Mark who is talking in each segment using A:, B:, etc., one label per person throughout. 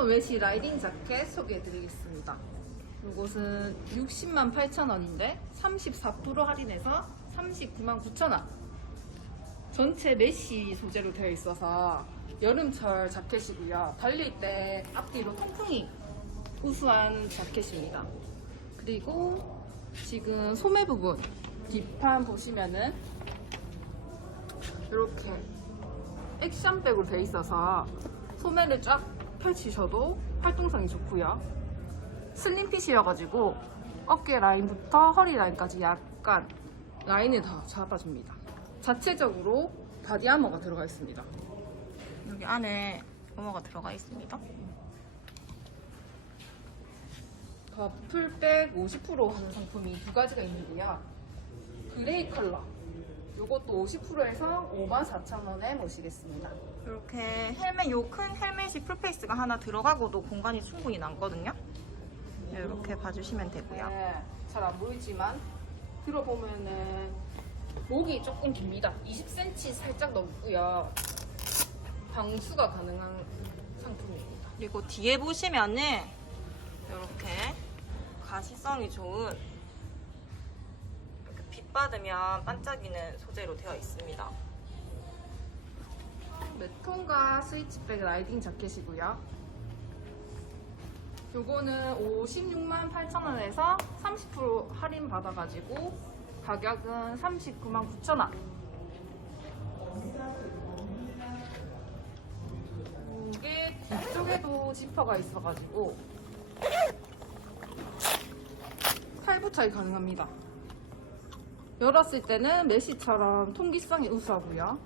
A: 폴로 웨시 라이딩 자켓 소개해드리겠습니다. 이것은 60만 8천 원인데 34% 할인해서 39만 9천 원. 전체 메쉬 소재로 되어 있어서 여름철 자켓이고요. 달릴 때 앞뒤로 통풍이 우수한 자켓입니다. 그리고 지금 소매 부분 뒷판 보시면은 이렇게 액션백으로 되어 있어서 소매를 쫙 펼치셔도 활동성이 좋고요. 슬림핏이어가지고 어깨 라인부터 허리 라인까지 약간 라인을 더 잡아줍니다. 자체적으로 바디 아머가 들어가 있습니다.
B: 여기 안에 어머가 들어가 있습니다.
A: 더 풀백 50% 하는 상품이 두 가지가 있는데요. 그레이 컬러. 이것도 50%에서 54,000원에 모시겠습니다.
B: 이렇게 헬멧, 요 큰 헬멧이 풀페이스가 하나 들어가고도 공간이 충분히 남거든요. 이렇게 봐주시면 되고요.
A: 네, 잘 안 보이지만 들어보면은 목이 조금 깁니다. 20cm 살짝 넘고요. 방수가 가능한 상품입니다.
B: 그리고 뒤에 보시면은 이렇게 가시성이 좋은 이렇게 빛 받으면 반짝이는 소재로 되어 있습니다.
A: 메톤과 스위치백 라이딩 자켓이고요. 요거는 56만 8천 원에서 30% 할인 받아가지고 가격은 39만 9천 원. 이게 뒤쪽에도 지퍼가 있어가지고 탈부착이 가능합니다. 열었을 때는 메시처럼 통기성이 우수하고요.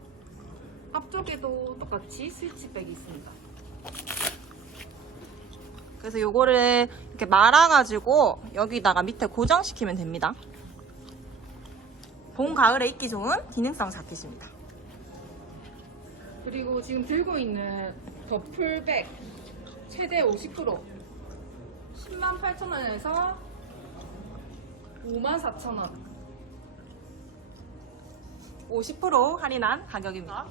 A: 앞쪽에도 똑같이 스위치백이 있습니다.
B: 그래서 요거를 이렇게 말아가지고 여기다가 밑에 고정시키면 됩니다. 봄, 가을에 입기 좋은 기능성 자켓입니다.
A: 그리고 지금 들고 있는 더플백 최대 50% 10만 8천 원에서 5만 4천 원.
B: 50% 할인한 가격입니다.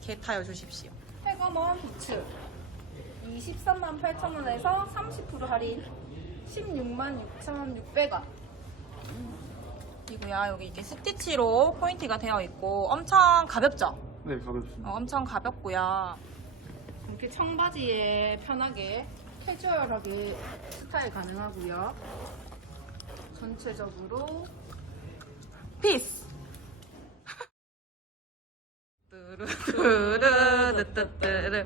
B: 개 타여 주십시오.
A: 태거먼 부츠 23만 8천 원에서 30% 할인 16만 6,600원.
B: 이고요. 여기 이게 스티치로 포인트가 되어 있고 엄청 가볍죠?
C: 네, 가볍습니다.
B: 어, 엄청 가볍고요.
A: 이렇게 청바지에 편하게 캐주얼하게 스타일 가능하고요. 전체적으로
B: 피스. 뚜루뚜루뚜뚜뚜루